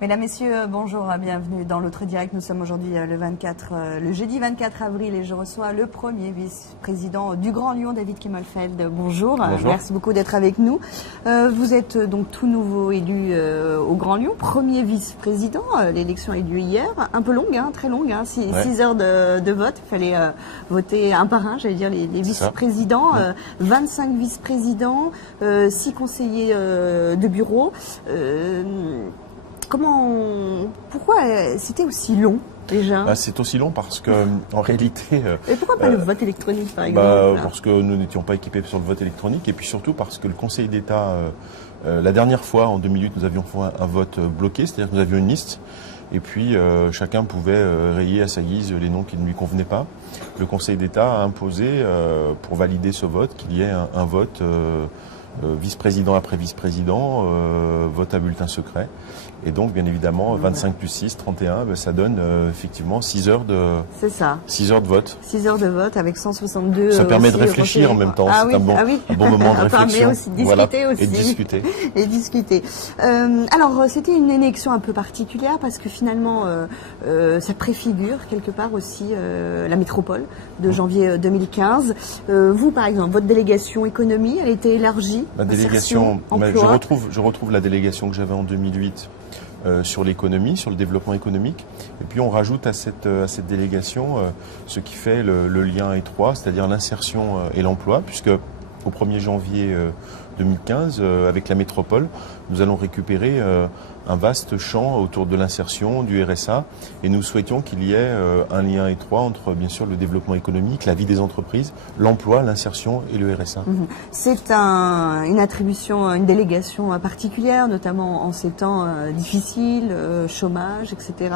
Mesdames, Messieurs, bonjour, bienvenue dans l'autre direct. Nous sommes aujourd'hui le jeudi 24 avril et je reçois le premier vice-président du Grand Lyon, David Kemmelfeld. Bonjour. Bonjour. Merci beaucoup d'être avec nous. Vous êtes donc tout nouveau élu au Grand Lyon, premier vice-président. L'élection a eu lieu hier, un peu longue, très longue, 6 heures de vote. Il fallait voter un par un, j'allais dire les vice-présidents, 25 vice-présidents, 6 conseillers de bureau. Pourquoi c'était aussi long déjà? C'est aussi long parce que, en réalité... Et pourquoi pas le vote électronique, par exemple? Parce que nous n'étions pas équipés sur le vote électronique et puis surtout parce que le Conseil d'État, la dernière fois, en 2008, nous avions fait un vote bloqué, c'est-à-dire que nous avions une liste et puis chacun pouvait rayer à sa guise les noms qui ne lui convenaient pas. Le Conseil d'État a imposé, pour valider ce vote, qu'il y ait un vote vice-président après vice-président, vote à bulletin secret. Et donc, bien évidemment, 25 plus 6, 31, ça donne effectivement 6 heures de... C'est ça. 6 heures de vote. 6 heures de vote avec 162... Ça permet de réfléchir en même temps. C'est un bon moment de réflexion. Ça permet aussi de discuter aussi. Et de discuter. Et discuter. Alors, c'était une élection un peu particulière parce que finalement, ça préfigure quelque part aussi la métropole de janvier 2015. Vous, par exemple, votre délégation économie, elle a été élargie. Ma délégation, je retrouve la délégation que j'avais en 2008 sur l'économie, sur le développement économique. Et puis on rajoute à cette délégation ce qui fait le lien étroit, c'est-à-dire l'insertion et l'emploi, puisque au 1er janvier 2015, avec la métropole, nous allons récupérer un vaste champ autour de l'insertion, du RSA, et nous souhaitions qu'il y ait un lien étroit entre, bien sûr, le développement économique, la vie des entreprises, l'emploi, l'insertion et le RSA. C'est une attribution, une délégation particulière, notamment en ces temps difficiles, chômage, etc.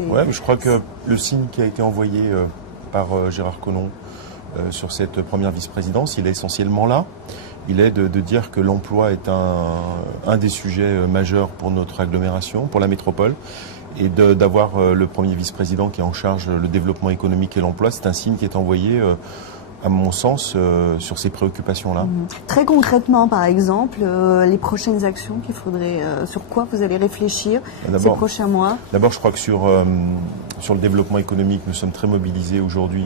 Oui, mais je crois que le signe qui a été envoyé par Gérard Collomb sur cette première vice-présidence, il est essentiellement là. Il est de dire que l'emploi est un des sujets majeurs pour notre agglomération, pour la métropole. Et d'avoir le premier vice-président qui est en charge le développement économique et l'emploi, c'est un signe qui est envoyé, à mon sens, sur ces préoccupations-là. Très concrètement, par exemple, les prochaines actions qu'il faudrait, sur quoi vous allez réfléchir ces prochains mois? D'abord, je crois que sur le développement économique, nous sommes très mobilisés aujourd'hui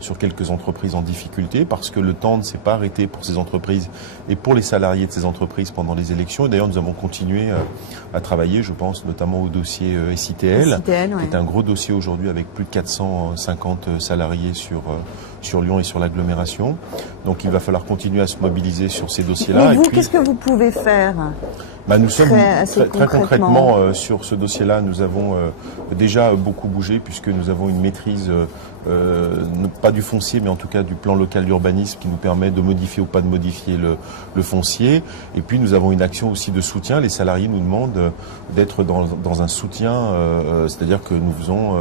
sur quelques entreprises en difficulté parce que le temps ne s'est pas arrêté pour ces entreprises et pour les salariés de ces entreprises pendant les élections. Et d'ailleurs, nous avons continué à travailler, je pense notamment au dossier SITL, qui est un gros dossier aujourd'hui avec plus de 450 salariés sur Lyon et sur l'agglomération. Donc il va falloir continuer à se mobiliser sur ces dossiers-là. Mais vous, qu'est-ce que vous pouvez faire? Nous sommes très concrètement sur ce dossier-là. Nous avons déjà beaucoup bougé puisque nous avons une maîtrise, pas du foncier, mais en tout cas du plan local d'urbanisme qui nous permet de modifier ou pas de modifier le foncier. Et puis nous avons une action aussi de soutien. Les salariés nous demandent d'être dans un soutien, c'est-à-dire que nous faisons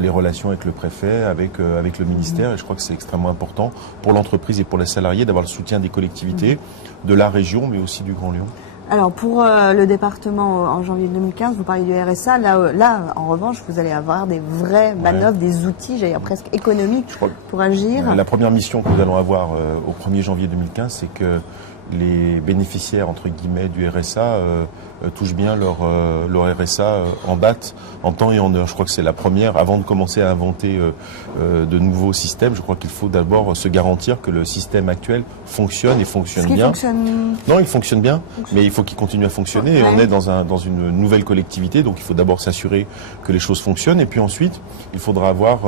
les relations avec le préfet, avec le ministère. Et je crois que c'est extrêmement important pour l'entreprise et pour les salariés d'avoir le soutien des collectivités, de la région, mais aussi du Grand Lyon. Alors pour le département en janvier 2015, vous parlez du RSA, là en revanche vous allez avoir des vraies manœuvres, des outils, j'allais dire presque économiques pour agir. La première mission que nous allons avoir au 1er janvier 2015, c'est que les bénéficiaires entre guillemets du RSA touchent bien leur RSA en date, en temps et en heure. Je crois que c'est la première, avant de commencer à inventer de nouveaux systèmes, je crois qu'il faut d'abord se garantir que le système actuel fonctionne et fonctionne bien. Non, il fonctionne bien, mais il faut qu'il continue à fonctionner et on est dans une nouvelle collectivité, donc il faut d'abord s'assurer que les choses fonctionnent et puis ensuite il faudra avoir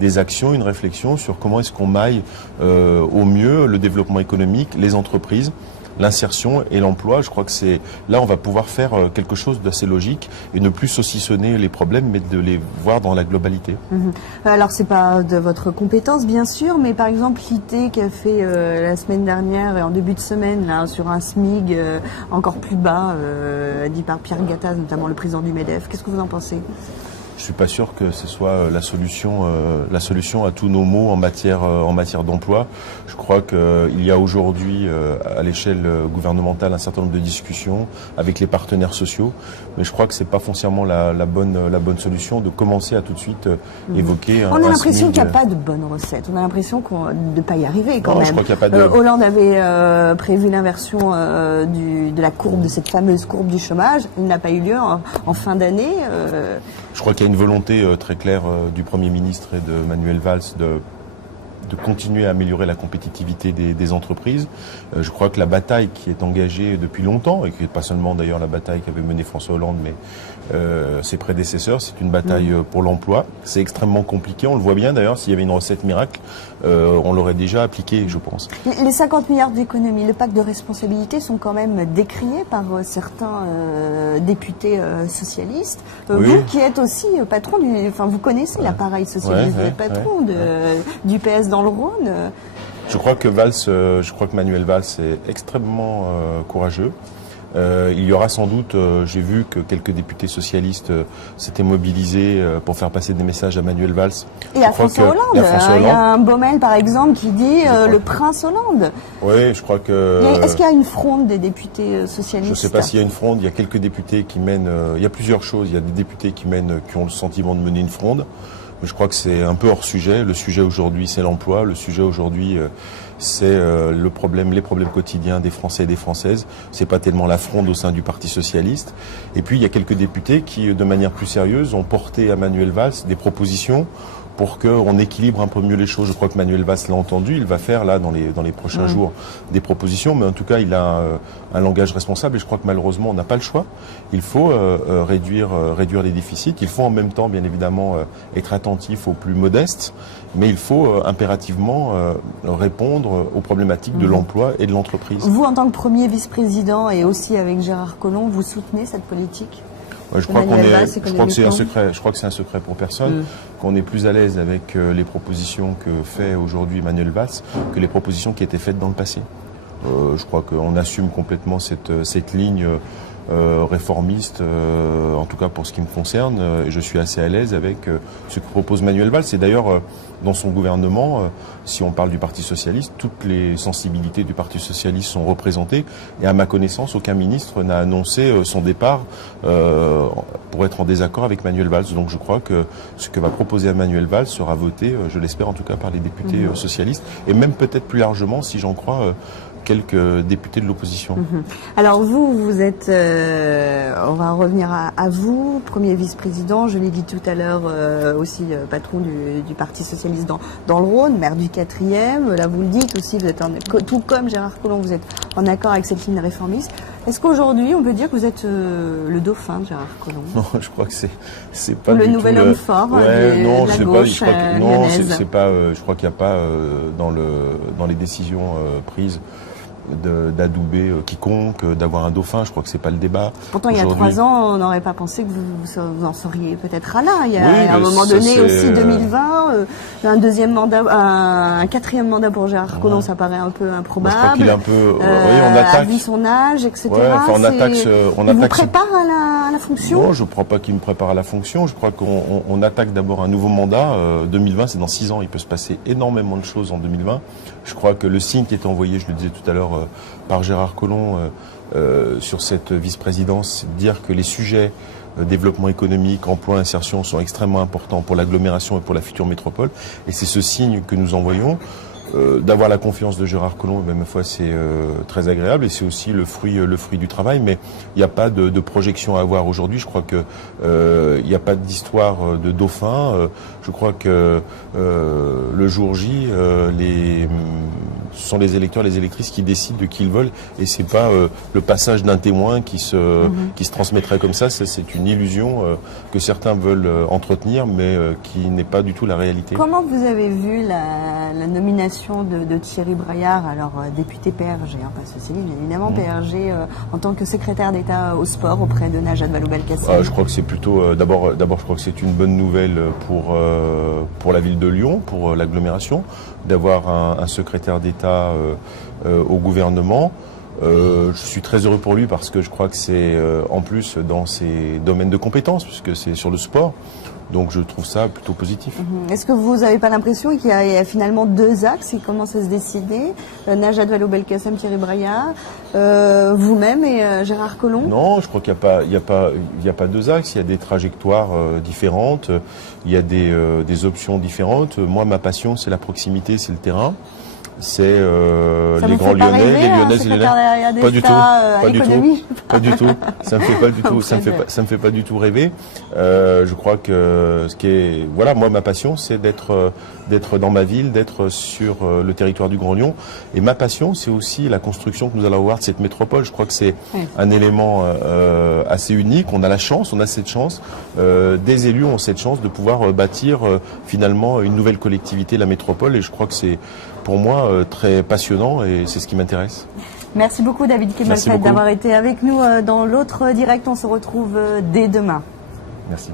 des actions, une réflexion sur comment est-ce qu'on maille au mieux le développement économique, les entreprises, l'insertion et l'emploi. Je crois que c'est là on va pouvoir faire quelque chose d'assez logique et ne plus saucissonner les problèmes mais de les voir dans la globalité. Alors c'est pas de votre compétence bien sûr, mais par exemple l'IT qui a fait la semaine dernière et en début de semaine là sur un SMIG encore plus bas dit par Pierre Gattaz, notamment le président du MEDEF, qu'est-ce que vous en pensez? je suis pas sûr que ce soit la solution à tous nos maux en matière d'emploi. Je crois qu'il y a aujourd'hui à l'échelle gouvernementale un certain nombre de discussions avec les partenaires sociaux, mais je crois que c'est pas foncièrement la bonne solution de commencer à tout de suite évoquer. On a l'impression qu'il n'y a pas de bonne recette. On a l'impression de ne pas y arriver quand même. Je crois qu'il y a pas de... Hollande avait prévu l'inversion de la courbe, de cette fameuse courbe du chômage. Il n'a pas eu lieu en fin d'année. Je crois qu'il y a une volonté très claire du Premier ministre et de Manuel Valls de continuer à améliorer la compétitivité des entreprises. Je crois que la bataille qui est engagée depuis longtemps, et qui n'est pas seulement d'ailleurs la bataille qu'avait menée François Hollande, mais ses prédécesseurs, c'est une bataille pour l'emploi. C'est extrêmement compliqué, on le voit bien d'ailleurs, s'il y avait une recette miracle, on l'aurait déjà appliquée, je pense. Les 50 milliards d'économies, le pacte de responsabilité sont quand même décriés par certains députés socialistes. Oui. Vous qui êtes aussi patron vous connaissez l'appareil socialiste, vous êtes patron du PS dans le Rhône. Je crois que Manuel Valls est extrêmement courageux. Il y aura sans doute, j'ai vu que quelques députés socialistes s'étaient mobilisés pour faire passer des messages à Manuel Valls. Et à François Hollande. Il y a un Baumel par exemple qui dit le prince Hollande. Oui, je crois que... Est-ce qu'il y a une fronde des députés socialistes? Je ne sais pas s'il y a une fronde, il y a quelques députés qui mènent... il y a plusieurs choses, il y a des députés qui ont le sentiment de mener une fronde. Je crois que c'est un peu hors sujet. Le sujet aujourd'hui, c'est l'emploi. Le sujet aujourd'hui, c'est les problèmes quotidiens des Français et des Françaises. C'est pas tellement la fronde au sein du Parti socialiste. Et puis, il y a quelques députés qui, de manière plus sérieuse, ont porté à Manuel Valls des propositions pour qu'on équilibre un peu mieux les choses. Je crois que Manuel Valls l'a entendu. Il va faire, là, dans les prochains jours, des propositions. Mais en tout cas, il a un langage responsable. Et je crois que malheureusement, on n'a pas le choix. Il faut réduire les déficits. Il faut en même temps, bien évidemment, être attentif aux plus modestes. Mais il faut impérativement répondre aux problématiques de l'emploi et de l'entreprise. Vous, en tant que premier vice-président et aussi avec Gérard Collomb, vous soutenez cette politique ? Ouais, je crois que c'est un secret. Je crois que c'est un secret pour personne. Qu'on est plus à l'aise avec les propositions que fait aujourd'hui Manuel Valls que les propositions qui étaient faites dans le passé. Je crois qu'on assume complètement cette ligne réformiste, en tout cas pour ce qui me concerne, et je suis assez à l'aise avec ce que propose Manuel Valls. Et d'ailleurs, dans son gouvernement, si on parle du Parti socialiste, toutes les sensibilités du Parti socialiste sont représentées. Et à ma connaissance, aucun ministre n'a annoncé son départ pour être en désaccord avec Manuel Valls. Donc je crois que ce que va proposer Manuel Valls sera voté, je l'espère en tout cas, par les députés socialistes, et même peut-être plus largement, si j'en crois, quelques députés de l'opposition. Alors vous êtes, on va revenir à vous, premier vice-président, je l'ai dit tout à l'heure, aussi patron du Parti Socialiste dans le Rhône, maire du 4e, là vous le dites aussi, vous êtes tout comme Gérard Collomb, vous êtes en accord avec cette ligne réformiste. Est-ce qu'aujourd'hui on peut dire que vous êtes le dauphin de Gérard Collomb? Non, je crois que c'est pas le du nouvel tout homme fort de la gauche lyonnaise. Non, c'est pas. Je crois qu'il n'y a pas dans les décisions prises d'adouber quiconque, d'avoir un dauphin. Je crois que c'est pas le débat. Pourtant, il y a 3 ans, on n'aurait pas pensé que vous en seriez peut-être là. Il y a un moment donné aussi 2020, un deuxième mandat, un 4e mandat pour Gérard Collomb, ça paraît un peu improbable. Je crois qu'il est un peu. On attaque. Vu son âge, etc. On vous prépare à la fonction? Non, je ne crois pas qu'il me prépare à la fonction. Je crois qu'on attaque d'abord un nouveau mandat. 2020, c'est dans 6 ans. Il peut se passer énormément de choses en 2020. Je crois que le signe qui est envoyé, je le disais tout à l'heure, par Gérard Collomb sur cette vice-présidence, c'est de dire que les sujets développement économique, emploi, insertion sont extrêmement importants pour l'agglomération et pour la future métropole. Et c'est ce signe que nous envoyons. D'avoir la confiance de Gérard Collomb, même fois, c'est très agréable et c'est aussi le fruit du travail. Mais il n'y a pas de projection à avoir aujourd'hui. Je crois que il n'y a pas d'histoire de dauphin. Je crois que le jour J, ce sont les électeurs, les électrices qui décident de qui ils veulent, et c'est pas le passage d'un témoin qui se transmettrait comme ça. C'est une illusion que certains veulent entretenir, mais qui n'est pas du tout la réalité. Comment vous avez vu la nomination de Thierry Braillard, alors député PRG, pas socialiste, bien évidemment, PRG, en tant que secrétaire d'État au sport auprès de Najat Vallaud-Belkacem? Je crois que c'est plutôt, d'abord, je crois que c'est une bonne nouvelle pour la ville de Lyon, pour l'agglomération, d'avoir un secrétaire d'État au gouvernement. Je suis très heureux pour lui parce que je crois que c'est en plus dans ses domaines de compétences, puisque c'est sur le sport. Donc je trouve ça plutôt positif. Est-ce que vous n'avez pas l'impression qu'il y a finalement deux axes qui commencent à se dessiner, Najat Vallaud-Belkacem, Thierry Braillard, vous-même et Gérard Collomb? Non, je crois qu'il n'y a pas deux axes, il y a des trajectoires différentes, il y a des options différentes. Moi, ma passion, c'est la proximité, c'est le terrain. C'est les grands Lyonnais, les Lyonnaises et les Lyonnais. Pas du tout, pas du tout, pas du tout. Ça me fait pas du tout, ça me fait pas du tout rêver. Je crois que voilà, moi ma passion, c'est d'être dans ma ville, d'être sur le territoire du Grand Lyon. Et ma passion, c'est aussi la construction que nous allons avoir de cette métropole. Je crois que c'est un élément assez unique. On a la chance, on a cette chance. Des élus ont cette chance de pouvoir bâtir finalement une nouvelle collectivité, la métropole. Et je crois que c'est pour moi très passionnant et c'est ce qui m'intéresse. Merci beaucoup David Kemalfeit d'avoir été avec nous dans l'autre direct. On se retrouve dès demain. Merci.